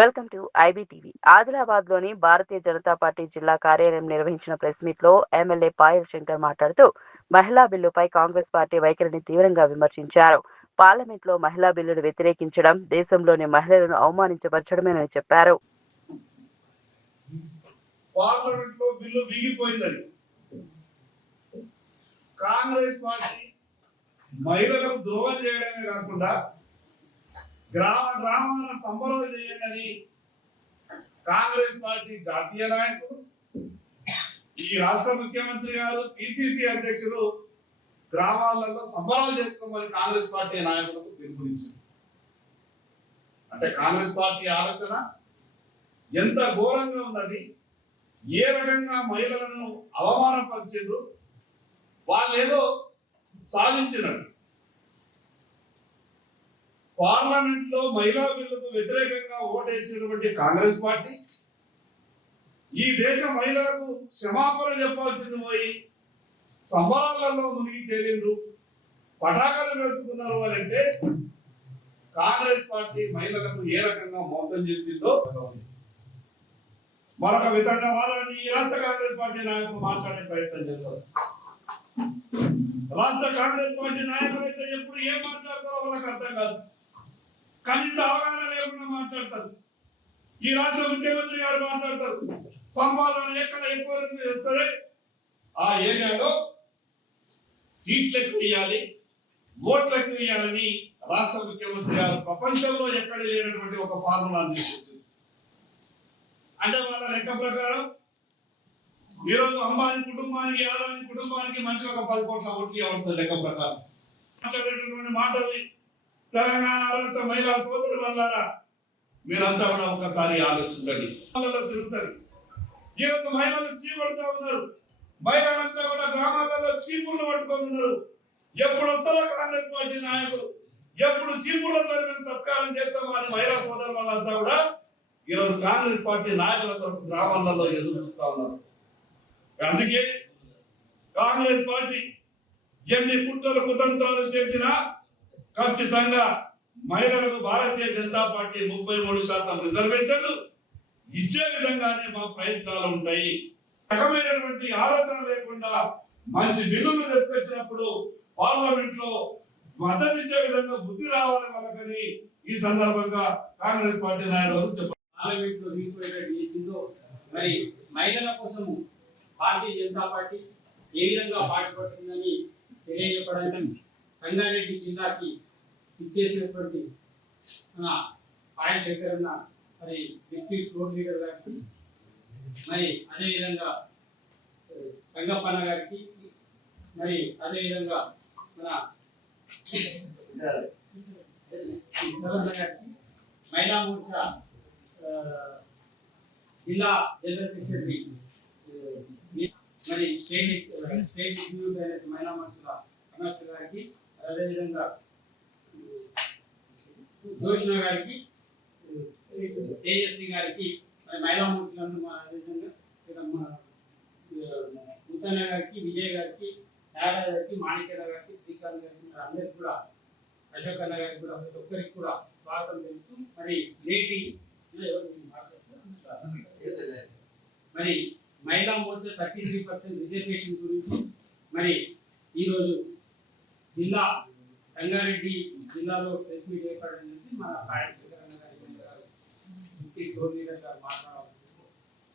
Welcome to IBTV. ఆదిలాబాద్లోని Bharatiya Janata party జిల్లా కార్యాలయం నిర్వహించిన ప్రెస్ మీట్లో ఎమ్మెల్యే పాయల్ శంకర్ మాట్లాడుతూ మహిళా బిల్లుపై కాంగ్రెస్ పార్టీ వైఖరిని తీవ్రంగా విమర్శించారు. పార్లమెంట్లో మహిళా బిల్లును వ్యతిరేకించడం దేశంలోని మహిళలను అవమానించబరచడమేనని చెప్పారు. పార్లమెంట్లో బిల్లు బిగిపోయిందని కాంగ్రెస్ పార్టీ మహిళలకు ద్రోహం చేయడమే కాకుండా గ్రామాన సంబరాలు చేయాలని కాంగ్రెస్ పార్టీ జాతీయ నాయకులు, ఈ రాష్ట్ర ముఖ్యమంత్రి గారు, పిసిసి అధ్యక్షుడు గ్రామాలలో సంబరాలు చేసుకోమని కాంగ్రెస్ పార్టీ నాయకులకు పిలుపునిచ్చారు. అంటే కాంగ్రెస్ పార్టీ ఆలోచన ఎంత ఘోరంగా ఉన్నది, ఏ రకంగా మహిళలను అవమానపరిచారు, వాళ్ళేదో సాధించినట్టు. పార్లమెంట్ లో మహిళా బిల్లుకు వ్యతిరేకంగా ఓటేసినటువంటి కాంగ్రెస్ పార్టీ ఈ దేశ మహిళలకు క్షమాపణ చెప్పాల్సింది పోయి సంబరాలలో మునిగి తేలిండ్రు, పటాకాలు వెతుకున్నారు అంటే కాంగ్రెస్ పార్టీ మహిళలకు ఏ రకంగా మోసం చేసిందో మరొక వితండవాదాన్ని ఈ రాష్ట్ర కాంగ్రెస్ పార్టీ నాయకులు మాట్లాడే ప్రయత్నం చేస్తారు. రాష్ట్ర కాంగ్రెస్ పార్టీ నాయకులు అయితే ఎప్పుడు ఏం మాట్లాడతారో వాళ్ళకి అర్థం కాదు, కనీస అవగాహన లేకుండా మాట్లాడతారు. ఈ రాష్ట్ర ముఖ్యమంత్రి గారు మాట్లాడతారు, సంపాదన ఎక్కడ ఎక్కువ వస్తుంది ఆ ఏరియాలో సీట్లు ఎక్కువ ఇవ్వాలి, ఓట్లు ఎక్కువ ఇవ్వాలని రాష్ట్ర ముఖ్యమంత్రి గారు ప్రపంచంలో ఎక్కడ లేనటువంటి ఒక ఫార్ములా అందిస్తుంది. అంటే వాళ్ళ లెక్క ప్రకారం ఈరోజు అంబానీ కుటుంబానికి, ఆదాని కుటుంబానికి మంచిగా ఒక 10 కోట్ల ఓట్లు ఇవ్వబడుతుంది లెక్క ప్రకారం. మాట్లాడేటటువంటి మాటల్ని తెలంగాణ రాష్ట్ర మహిళా సోదరు వల్లారా మీరంతా కూడా ఒకసారి ఆలోచించండి. తిరుగుతారు ఈరోజు మహిళలు చీపడుతూ ఉన్నారు, మహిళలంతా కూడా గ్రామాలలో చీపుర్లు పట్టుకొని ఉన్నారు. ఎప్పుడు వస్తారో కాంగ్రెస్ పార్టీ నాయకులు, ఎప్పుడు చీపుర్లతో మేము సత్కారం చేస్తామో అని మహిళా సోదరు వాళ్ళంతా కూడా ఈరోజు కాంగ్రెస్ పార్టీ నాయకులతో గ్రామాలలో ఎదురు చూస్తూ ఉన్నారు. అందుకే కాంగ్రెస్ పార్టీ ఎన్ని కుట్రలు కుతంత్రాలు చేసినా ఖచ్చితంగా మహిళలకు భారతీయ జనతా పార్టీ 33% రిజర్వేషన్లు ఇచ్చే విధంగానే మా ప్రయత్నాలు ఉంటాయి. రకమైనటువంటి ఆలోచన లేకుండా మంచి బిల్లులు తీసుకొచ్చినప్పుడు పార్లమెంట్ లో మద్దతు ఇచ్చే విధంగా బుద్ధి రావాలి వాళ్ళకని ఈ సందర్భంగా కాంగ్రెస్ పార్టీ నాయకులు చెప్పారు. పార్లమెంట్ లో చేసిందో మరి మహిళల కోసం భారతీయ జనతా పార్టీ ఏ విధంగా పాటుపడుతుందని తెలియజెప్పడానికి సంగారెడ్డి జిల్లాకి ఇచ్చేసినటువంటి మన పాయల్ శంకర్ అన్న మరి డిప్యూటీ ఫ్లోర్ లీడర్ గారికి, మరి అదేవిధంగా సంగప్పన్న గారికి, మరి అదేవిధంగా మన గారికి, మహిళా మోర్చా జిల్లా జనరల్ సెక్రటరీ, మరి స్టేట్ మహిళా మోర్చా అమర్చ గారికి, అదేవిధంగా జోష్ణ గారికి, తేజస్వి గారికి, మహిళా మోర్చాలను అదేవిధంగా ముత్తన్న గారికి, విజయ్ గారికి, నారాయణ గారికి, మాణిక్యరావు గారికి, శ్రీకాంత్ గారికి, అందరికి కూడా, అశోక్ అన్న గారికి కూడా, ప్రతి ఒక్కరికి కూడా స్వాగతం తెలుస్తూ మరి నేటి మరి మహిళా మోర్చా 33% రిజర్వేషన్ గురించి మరి ఈరోజు జిల్లా సంగారెడ్డి జిల్లాలో ప్రెస్ మీట్ ఏర్పడింది. మన పాయల్ శంకర్ గారు మాట్లాడుతున్నారు.